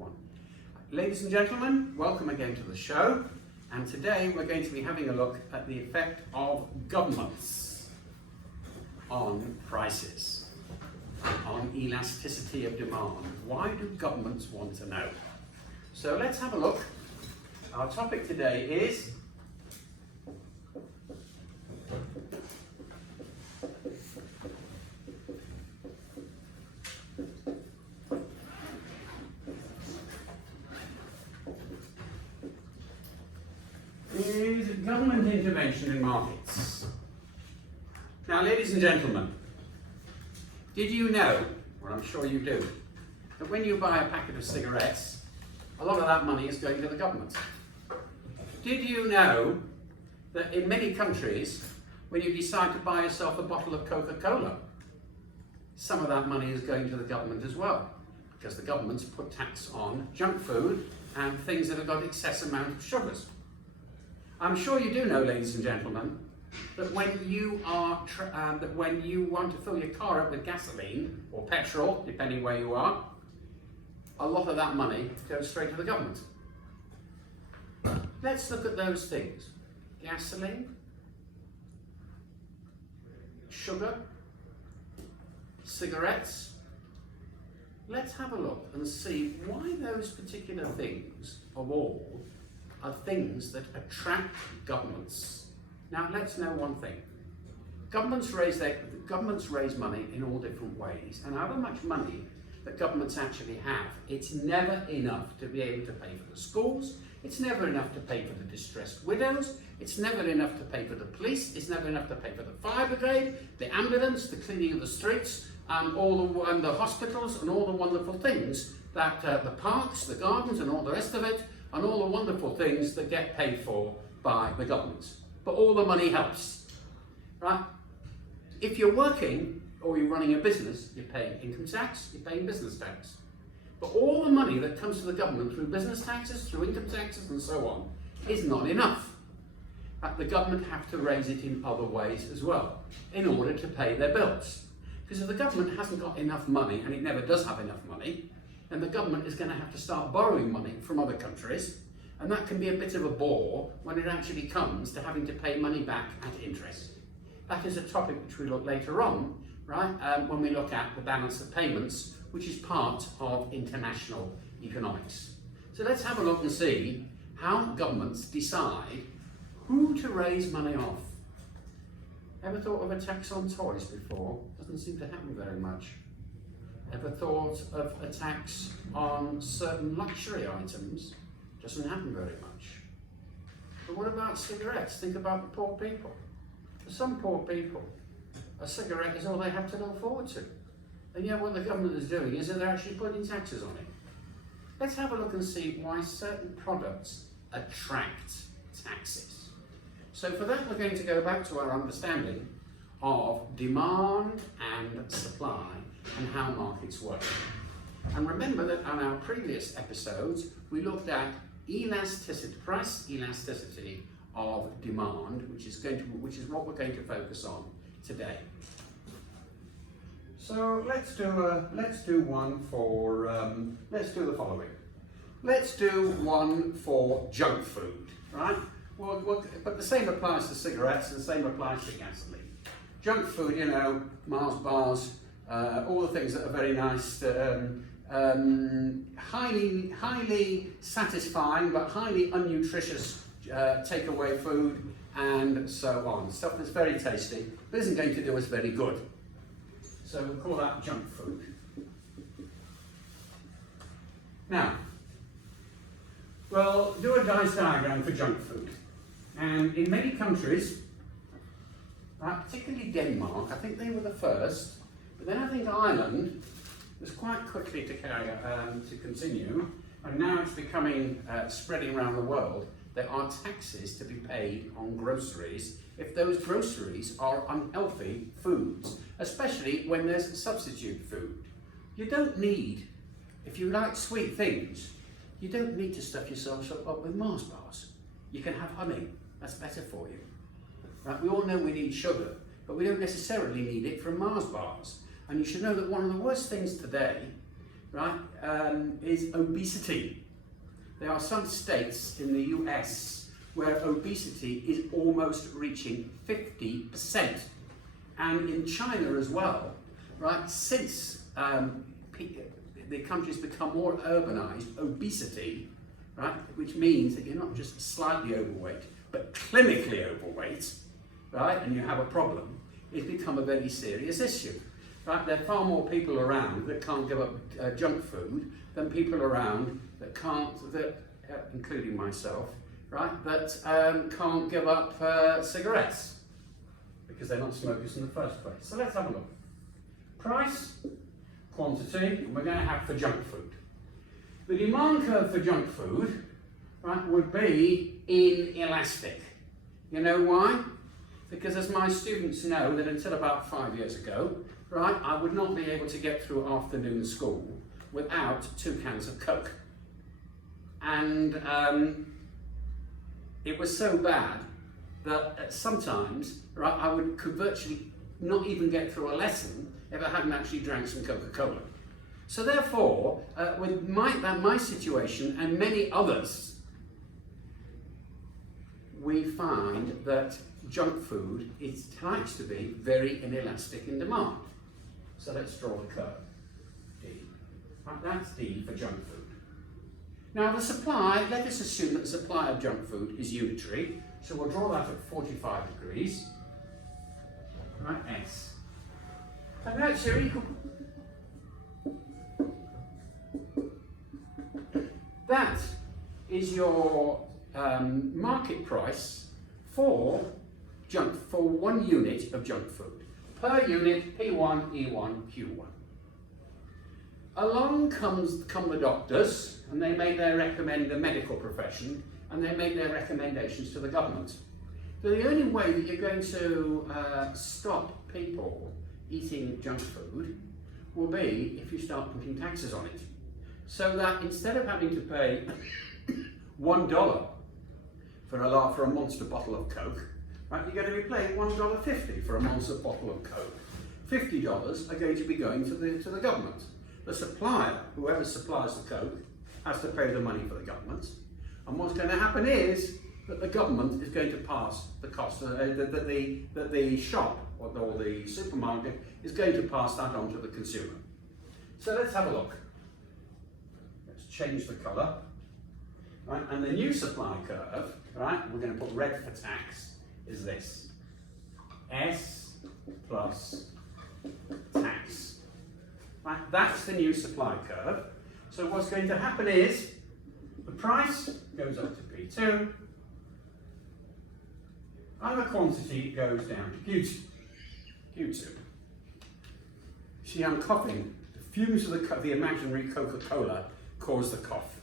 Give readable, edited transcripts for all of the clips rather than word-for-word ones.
one. Ladies and gentlemen, welcome again to the show. And today we're going to be having a look at the effect of governments on prices, on elasticity of demand. Why do governments want to know? So let's have a look. Our topic today is government intervention in markets. Now, ladies and gentlemen, did you know, or I'm sure you do, that when you buy a packet of cigarettes, a lot of that money is going to the government? Did you know that in many countries, when you decide to buy yourself a bottle of Coca-Cola, some of that money is going to the government as well, because the government's put tax on junk food and things that have got excess amount of sugars. I'm sure you do know, ladies and gentlemen, that when you want to fill your car up with gasoline or petrol, depending where you are, a lot of that money goes straight to the government. Let's look at those things. Gasoline, sugar, cigarettes. Let's have a look and see why those particular things of all are things that attract governments. Now let's know one thing. Governments raise money in all different ways, and however much money that governments actually have, it's never enough to be able to pay for the schools, it's never enough to pay for the distressed widows, it's never enough to pay for the police, it's never enough to pay for the fire brigade, the ambulance, the cleaning of the streets, and the hospitals, and all the wonderful things that the parks, the gardens, and all the rest of it, and all the wonderful things that get paid for by the government. But all the money helps, right? If you're working or you're running a business, you're paying income tax, you're paying business tax. But all the money that comes to the government through business taxes, through income taxes and so on, is not enough. The government have to raise it in other ways as well, in order to pay their bills. Because if the government hasn't got enough money, and it never does have enough money, then the government is going to have to start borrowing money from other countries, and that can be a bit of a bore when it actually comes to having to pay money back at interest. That is a topic which we look later on, right, when we look at the balance of payments, which is part of international economics. So let's have a look and see how governments decide who to raise money off. Ever thought of a tax on toys before? Doesn't seem to happen very much. Ever thought of a tax on certain luxury items? Doesn't happen very much. But what about cigarettes? Think about the poor people. For some poor people, a cigarette is all they have to look forward to. And yet what the government is doing is that they're actually putting taxes on it. Let's have a look and see why certain products attract taxes. So for that, we're going to go back to our understanding of demand and supply and how markets work. And remember that on our previous episodes, we looked at elasticity, price elasticity of demand, which is what we're going to focus on today. So let's do the following. Let's do one for junk food, right? But the same applies to cigarettes and the same applies to gasoline. Junk food, you know, Mars bars, all the things that are very nice, highly satisfying but highly unnutritious takeaway food and so on. Stuff that's very tasty but isn't going to do us very good. So we'll call that junk food. Now, we'll do a dice diagram for junk food. And in many countries, particularly Denmark, I think they were the first, but then I think Ireland was quite quickly to continue, and now it's becoming spreading around the world. There are taxes to be paid on groceries if those groceries are unhealthy foods, especially when there's substitute food. You don't need, if you like sweet things, you don't need to stuff yourself up with Mars bars. You can have honey, that's better for you. Right? We all know we need sugar, but we don't necessarily need it from Mars bars. And you should know that one of the worst things today right, is obesity. There are some states in the US where obesity is almost reaching 50%. And in China as well, right, since the country's become more urbanized, obesity, right, which means that you're not just slightly overweight, but clinically overweight, right, and you have a problem, it's become a very serious issue. Right? There are far more people around that can't give up junk food than people around that can't, including myself, right, that can't give up cigarettes because they're not smokers in the first place. So let's have a look. Price, quantity, and we're going to have for junk food. The demand curve for junk food, right, would be inelastic. You know why? Because as my students know, that until about 5 years ago, right, I would not be able to get through afternoon school without 2 cans of Coke. And it was so bad that sometimes, right, I could virtually not even get through a lesson if I hadn't actually drank some Coca-Cola. So therefore, with my situation and many others, we find that junk food likes to be very inelastic in demand. So let's draw the curve, D. Right, that's D for junk food. Now the supply, let us assume that the supply of junk food is unitary, so we'll draw that at 45 degrees, right, S. And that's your equal. That is your market price for 1 unit of junk food. Per unit, P1, E1, Q1. Along come the doctors, and they recommend the medical profession, and they make their recommendations to the government. So the only way that you're going to stop people eating junk food will be if you start putting taxes on it. So that instead of having to pay $1 for a monster bottle of Coke, right, you're going to be paying $1.50 for a monster bottle of Coke. $50 are going to be going to the government. The supplier, whoever supplies the Coke, has to pay the money for the government. And what's going to happen is that the government is going to pass the cost, that the shop or the supermarket is going to pass that on to the consumer. So let's have a look. Let's change the colour. Right, and the new supply curve, right, we're going to put red for tax, is this. S plus tax. Right, that's the new supply curve. So what's going to happen is the price goes up to P2 and the quantity goes down to Q2. See, I'm coughing. The fumes of the imaginary Coca-Cola cause the cough.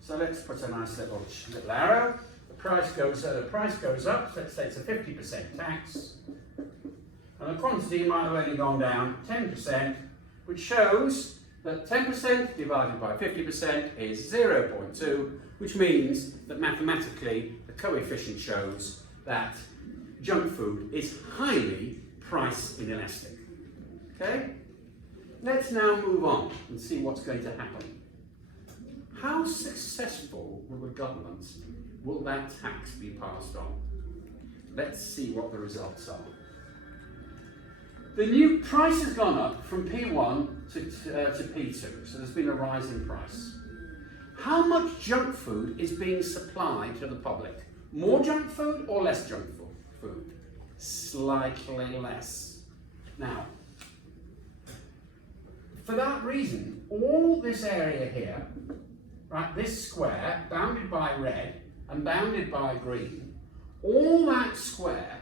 So let's put a nice little arrow. The price goes up, so let's say it's a 50% tax. And the quantity might have only gone down 10%, which shows that 10% divided by 50% is 0.2, which means that mathematically the coefficient shows that junk food is highly price inelastic. Okay? Let's now move on and see what's going to happen. How successful will that tax be passed on? Let's see what the results are. The new price has gone up from P1 to P2, so there's been a rise in price. How much junk food is being supplied to the public? More junk food or less junk food? Slightly less. Now, for that reason, all this area here, right, this square, bounded by red and bounded by green, all that square,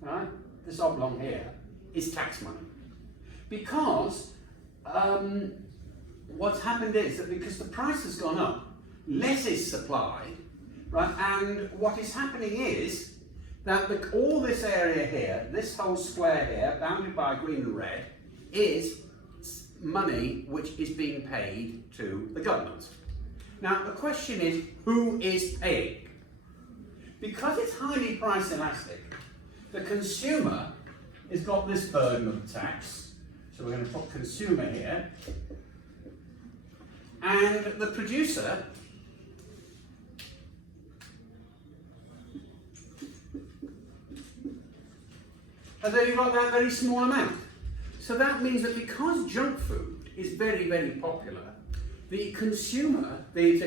right, this oblong here, is tax money. Because what's happened is that because the price has gone up, less is supplied, right, and what is happening is that all this area here, this whole square here, bounded by green and red, is money which is being paid to the government. Now the question is, who is paying? Because it's highly price elastic, the consumer has got this burden of tax, so we're going to put consumer here, and the producer has only got that very small amount. So that means that because junk food is very, very popular, the consumer, the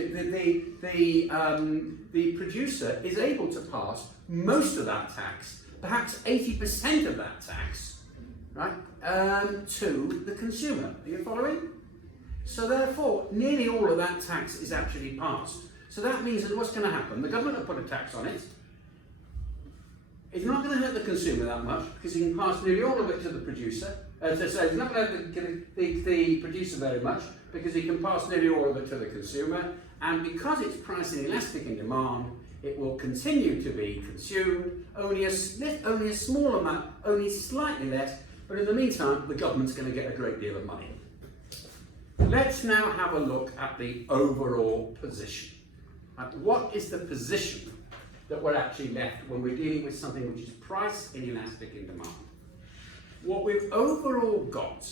producer is able to pass most of that tax, perhaps 80% of that tax, right, to the consumer. Are you following? So therefore, nearly all of that tax is actually passed. So that means that what's going to happen? The government will put a tax on it. It's not going to hurt the consumer that much because he can pass nearly all of it to the producer. So it's not going to hurt the producer very much because he can pass nearly all of it to the consumer. And because it's price inelastic in demand, it will continue to be consumed, only a small amount, only slightly less, but in the meantime, the government's going to get a great deal of money. Let's now have a look at the overall position. What is the position that we're actually left when we're dealing with something which is price inelastic in demand? What we've overall got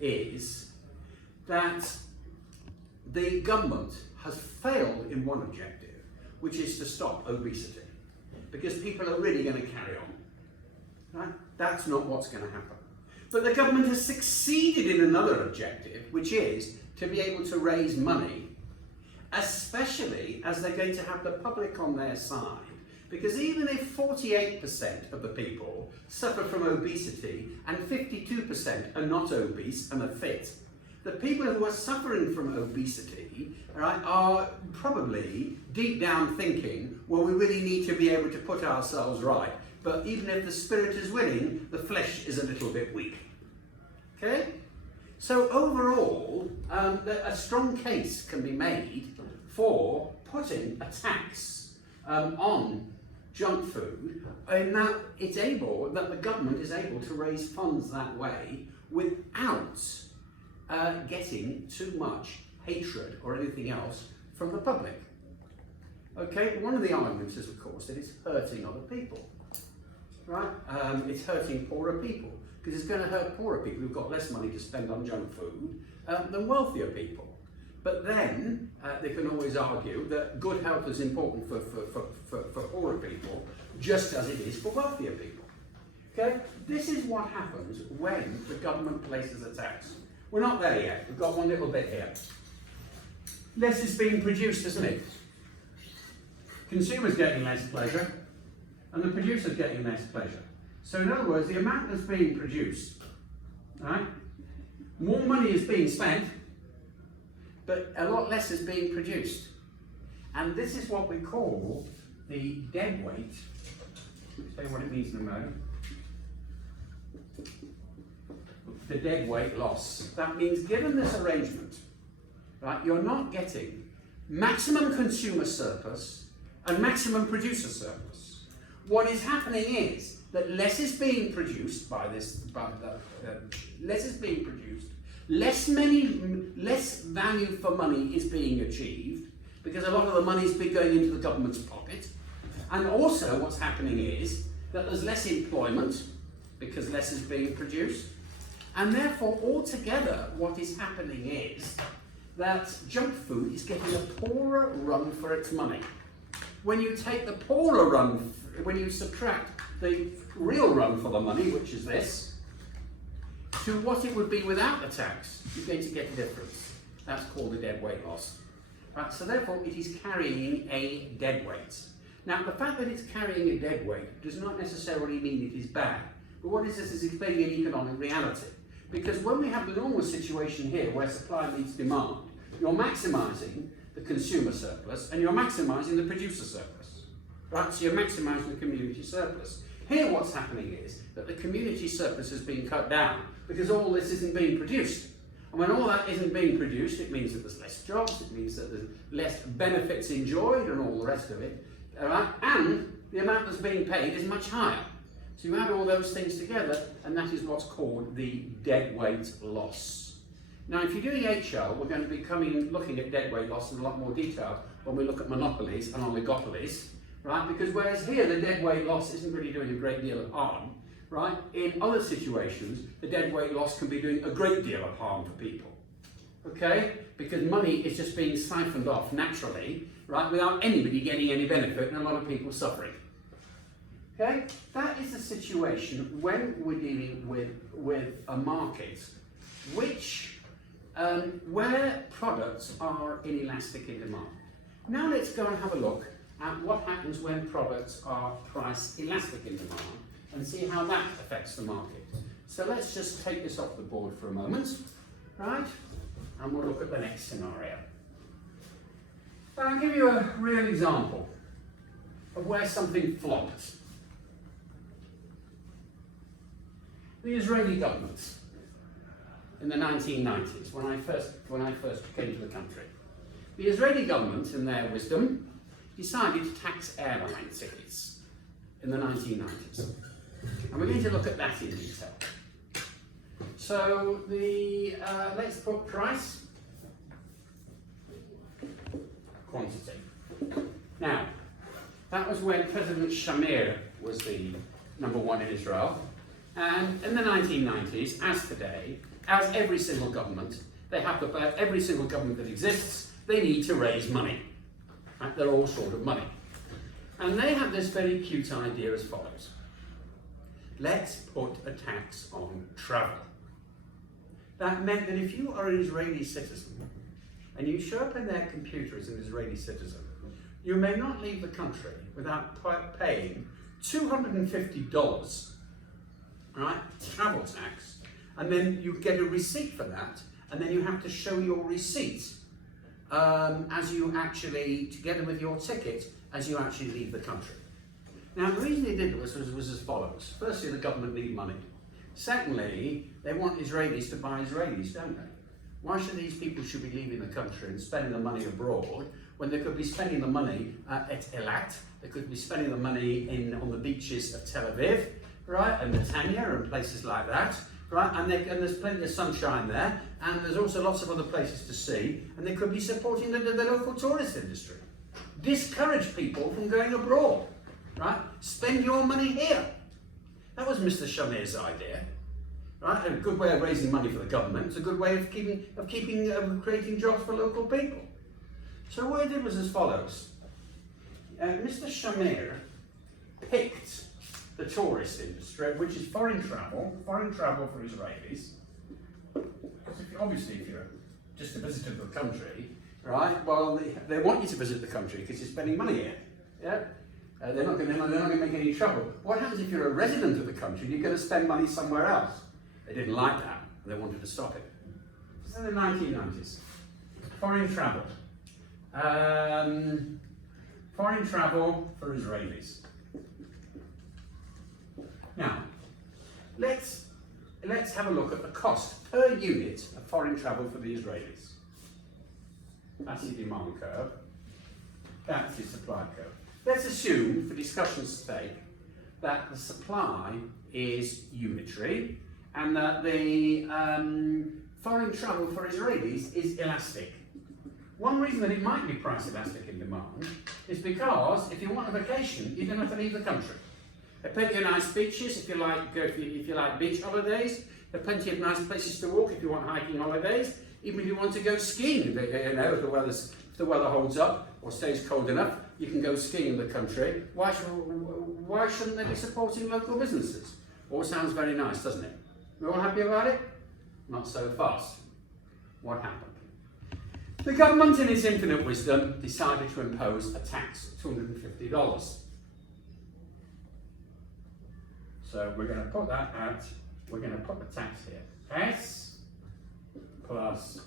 is that the government has failed in one objective, which is to stop obesity, because people are really going to carry on. Right? That's not what's going to happen. But the government has succeeded in another objective, which is to be able to raise money, especially as they're going to have the public on their side. Because even if 48% of the people suffer from obesity and 52% are not obese and are fit, the people who are suffering from obesity, right, are probably deep down thinking, well, we really need to be able to put ourselves right. But even if the spirit is willing, the flesh is a little bit weak. Okay? So overall, a strong case can be made for putting a tax on junk food, and that the government is able to raise funds that way without getting too much hatred or anything else from the public. Okay? One of the arguments is, of course, that it's hurting other people. Right? It's hurting poorer people, because it's going to hurt poorer people who've got less money to spend on junk food than wealthier people. But then they can always argue that good health is important for poorer people, just as it is for wealthier people. Okay? This is what happens when the government places a tax. We're not there yet. We've got one little bit here. Less is being produced, isn't it? Consumers getting less pleasure, and the producer's getting less pleasure. So in other words, the amount that's being produced, right? More money is being spent, but a lot less is being produced. And this is what we call the dead weight. I'll tell you what it means in a moment. The dead weight loss. That means given this arrangement, right, you're not getting maximum consumer surplus and maximum producer surplus. What is happening is that less is being produced less is being produced, less value for money is being achieved, because a lot of the money is going into the government's pocket. And also what's happening is that there's less employment, because less is being produced. And therefore, altogether, what is happening is that junk food is getting a poorer run for its money. When you take the poorer run, when you subtract the real run for the money, which is this, to what it would be without the tax, you're going to get a difference. That's called a dead weight loss. Right, so therefore, it is carrying a dead weight. Now, the fact that it's carrying a dead weight does not necessarily mean it is bad. But what is this is explaining an economic reality. Because when we have the normal situation here, where supply meets demand, you're maximising the consumer surplus and you're maximising the producer surplus. Right? So you're maximising the community surplus. Here what's happening is that the community surplus is being cut down because all this isn't being produced. And when all that isn't being produced, it means that there's less jobs, it means that there's less benefits enjoyed and all the rest of it. Right? And the amount that's being paid is much higher. So you add all those things together, and that is what's called the dead weight loss. Now, if you're doing HL, we're going to be looking at dead weight loss in a lot more detail when we look at monopolies and oligopolies, right? Because whereas here the dead weight loss isn't really doing a great deal of harm, right? In other situations, the dead weight loss can be doing a great deal of harm to people, okay? Because money is just being siphoned off naturally, right, without anybody getting any benefit and a lot of people suffering. Okay? That is the situation when we're dealing with a market where products are inelastic in demand. Now let's go and have a look at what happens when products are price elastic in demand and see how that affects the market. So let's just take this off the board for a moment, right? And we'll look at the next scenario. I'll give you a real example of where something flopped. The Israeli government in the 1990s, when I first came to the country. The Israeli government, in their wisdom, decided to tax airline tickets in the 1990s. And we're going to look at that in detail. So let's put price, quantity. Now, that was when President Shamir was the #1 in Israel. And in the 1990s, as today, as every single government, every single government that exists, they need to raise money. Right? They're all short of money. And they have this very cute idea as follows. Let's put a tax on travel. That meant that if you are an Israeli citizen and you show up in their computer as an Israeli citizen, you may not leave the country without paying $250, right, travel tax, and then you get a receipt for that, and then you have to show your receipt as you actually, together with your ticket, as you actually leave the country. Now, the reason they did it was as follows. Firstly, the government need money. Secondly, they want Israelis to buy Israelis, don't they? Why should these people be leaving the country and spending the money abroad when they could be spending the money at Eilat, they could be spending the money on the beaches of Tel Aviv, right, and Netanya and places like that, right, and there's plenty of sunshine there, and there's also lots of other places to see, and they could be supporting the local tourist industry. Discourage people from going abroad, right? Spend your money here. That was Mr. Shamir's idea, right? A good way of raising money for the government. It's a good way of creating jobs for local people. So what he did was as follows. Mr. Shamir picked the tourist industry, which is foreign travel for Israelis. Because obviously, if you're just a visitor to the country, right? Well, they want you to visit the country because you're spending money here. Yeah. They're not going to make any trouble. What happens if you're a resident of the country? You're going to spend money somewhere else. They didn't like that. They wanted to stop it. This is in the 1990s. Foreign travel. Foreign travel for Israelis. Now, let's have a look at the cost per unit of foreign travel for the Israelis. That's your demand curve. That's your supply curve. Let's assume, for discussion's sake, that the supply is unitary and that the foreign travel for Israelis is elastic. One reason that it might be price elastic in demand is because if you want a vacation, you don't have to leave the country. There are plenty of nice beaches if you like beach holidays. There are plenty of nice places to walk if you want hiking holidays. Even if you want to go skiing, if the weather holds up or stays cold enough, you can go skiing in the country. Why shouldn't they be supporting local businesses? All sounds very nice, doesn't it? You all happy about it? Not so fast. What happened? The government, in its infinite wisdom, decided to impose a tax of $250. So we're going to put that at, we're going to put the tax here. S plus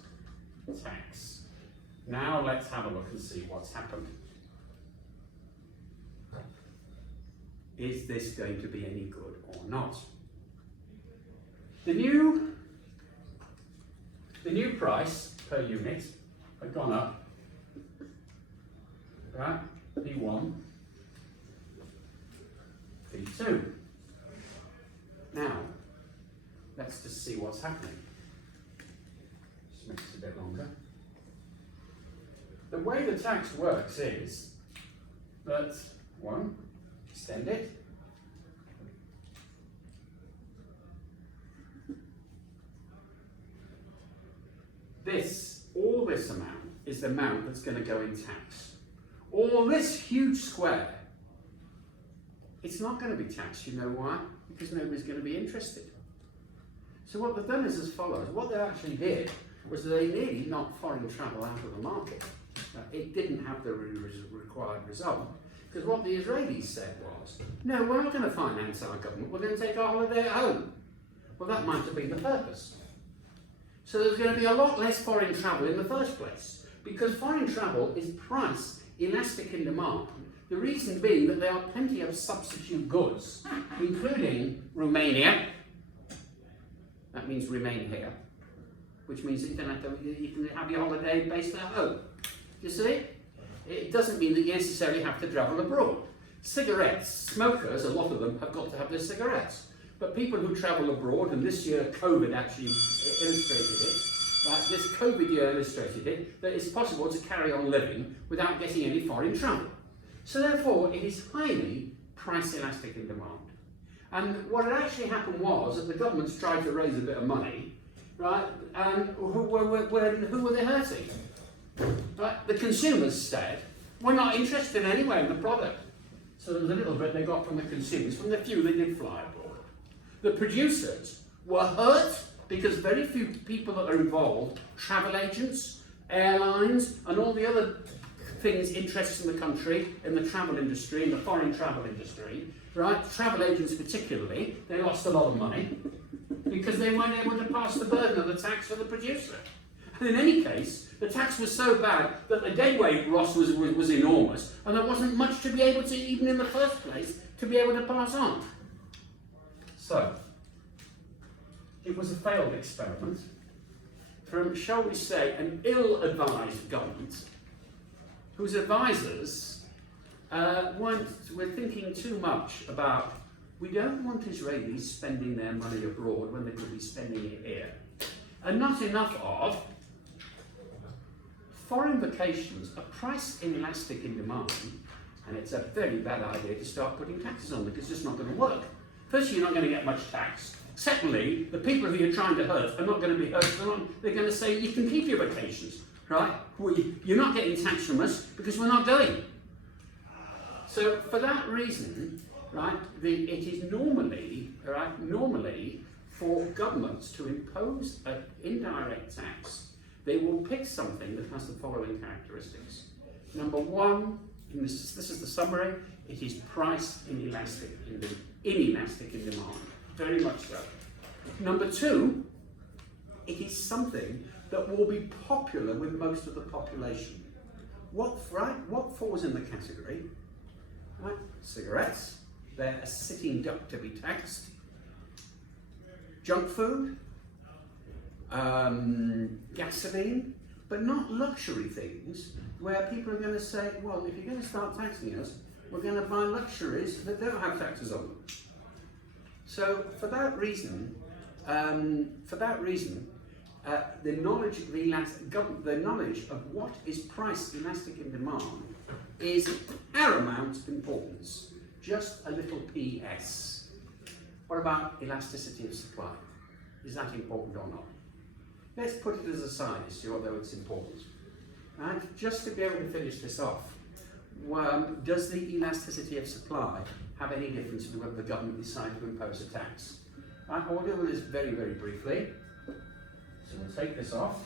tax. Now let's have a look and see what's happened. Is this going to be any good or not? The new price per unit had gone up, right? P1, P2. Now, let's just see what's happening. Just make this a bit longer. The way the tax works is that, one, extend it. This the amount that's going to go in tax. All this huge square, it's not going to be taxed. You know why? Because nobody's going to be interested. So what they've done is as follows. What they actually did was they nearly knocked foreign travel out of the market. It didn't have the required result. Because what the Israelis said was, no, we're not going to finance our government, we're going to take our holiday at home. Well, that might have been the purpose. So there's going to be a lot less foreign travel in the first place, because foreign travel is price elastic in demand. The reason being that there are plenty of substitute goods, including Romania. That means remain here, which means that you can have your holiday based at home. You see? It doesn't mean that you necessarily have to travel abroad. Cigarettes, smokers, a lot of them have got to have their cigarettes. But people who travel abroad, and this year COVID actually illustrated it, right? This COVID year illustrated it, that it's possible to carry on living without getting any foreign travel. So therefore, it is highly price elastic in demand. And what had actually happened was that the governments tried to raise a bit of money, right? And who were they hurting? Right? The consumers said, we're not interested anyway in the product. So there was a little bit they got from the consumers, from the few that did fly abroad. The producers were hurt because very few people that are involved, travel agents, airlines, and all the other things interested in the country, in the travel industry, in the foreign travel industry, right? Travel agents particularly, they lost a lot of money because they weren't able to pass the burden of the tax for the producer. And in any case, the tax was so bad that the deadweight loss was enormous, and there wasn't much to be able to, even in the first place, to be able to pass on. So, it was a failed experiment from, shall we say, an ill-advised government, whose advisors were thinking too much about, we don't want Israelis spending their money abroad when they could be spending it here. And not enough of foreign vacations are price inelastic in demand, and it's a very bad idea to start putting taxes on them because it's just not going to work. Firstly, you're not going to get much tax. Secondly, the people who you're trying to hurt are not going to be hurt. They're going to say, you can keep your vacations, right? You're not getting tax from us because we're not going. So for that reason, right, it is normally for governments to impose an indirect tax, they will pick something that has the following characteristics. Number one, this is the summary, it is price inelastic in demand, very much so. Number two, it is something that will be popular with most of the population. What falls in the category? Right? Cigarettes, they're a sitting duck to be taxed. Junk food, gasoline, but not luxury things where people are going to say, well, if you're going to start taxing us, we're going to buy luxuries that don't have taxes on them. So for that reason, the knowledge of what is price elastic in demand is paramount importance. Just a little PS. What about elasticity of supply? Is that important or not? Let's put it as a side issue, although it's important. And just to be able to finish this off, does the elasticity of supply have any difference to whether the government decides to impose a tax? Right, I'll deal with this very, very briefly. So we'll take this off.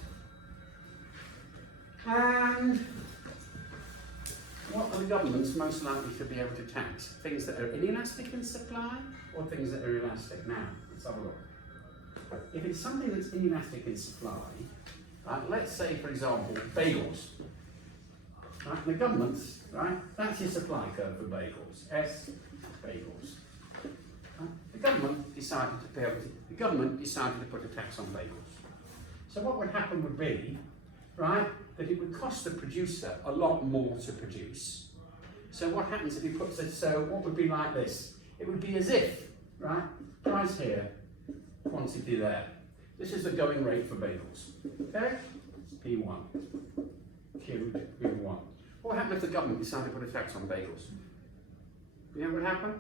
And what are the governments most likely to be able to tax? Things that are inelastic in supply or things that are elastic? Now, let's have a look. If it's something that's inelastic in supply, right, let's say, for example, bagels. Right, the government's, right, that's your supply curve for bagels. S, bagels. Right, the government decided to put a tax on bagels. So what would happen would be, right, that it would cost the producer a lot more to produce. So what happens if he puts it, so what would be like this? It would be as if, right, price here, quantity there. This is the going rate for bagels. Okay? P1. Q, P1. What would happen if the government decided to put a tax on bagels? You know what would happen?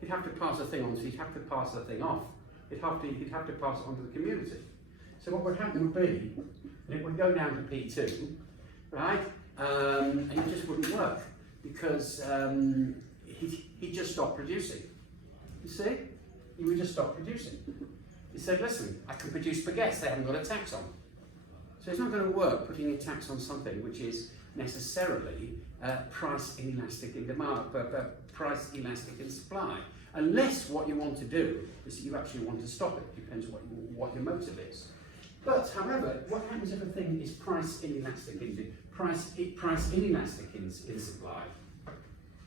He'd have to pass a thing on, so he'd have to pass the thing off. He'd have to pass it on to the community. So what would happen would be, that it would go down to P2, right? And it just wouldn't work because he'd just stop producing. You see? He would just stop producing. He said, listen, I can produce baguettes they haven't got a tax on. So it's not going to work putting a tax on something which is necessarily price inelastic in demand, price elastic in supply. Unless what you want to do is that you actually want to stop it. Depends what your motive is. But however, what happens if a thing is price inelastic in supply?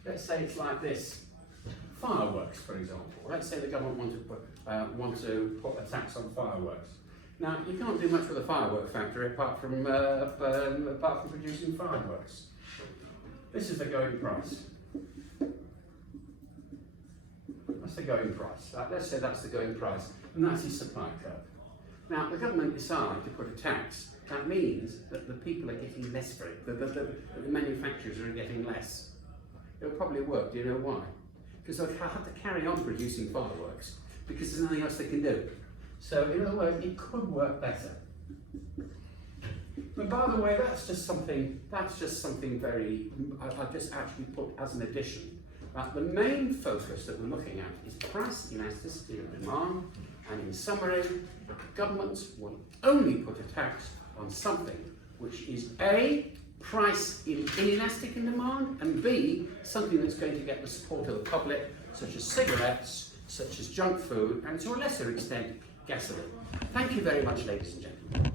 Let's say it's like this. Fireworks, for example. Let's say the government want to put a tax on fireworks. Now, you can't do much with a firework factory apart from producing fireworks. This is the going price. That's the going price. Let's say that's the going price, and that's his supply curve. Now, the government decide to put a tax. That means that the people are getting less for it. The manufacturers are getting less. It'll probably work. Do you know why? Because they'll have to carry on producing fireworks because there's nothing else they can do. So, in other words, it could work better. But by the way, that's just something very, I've just actually put as an addition. The main focus that we're looking at is price elasticity of demand, and in summary, governments will only put a tax on something which is A, price inelastic in demand, and B, something that's going to get the support of the public, such as cigarettes, such as junk food, and to a lesser extent, gasoline. Thank you very much, ladies and gentlemen.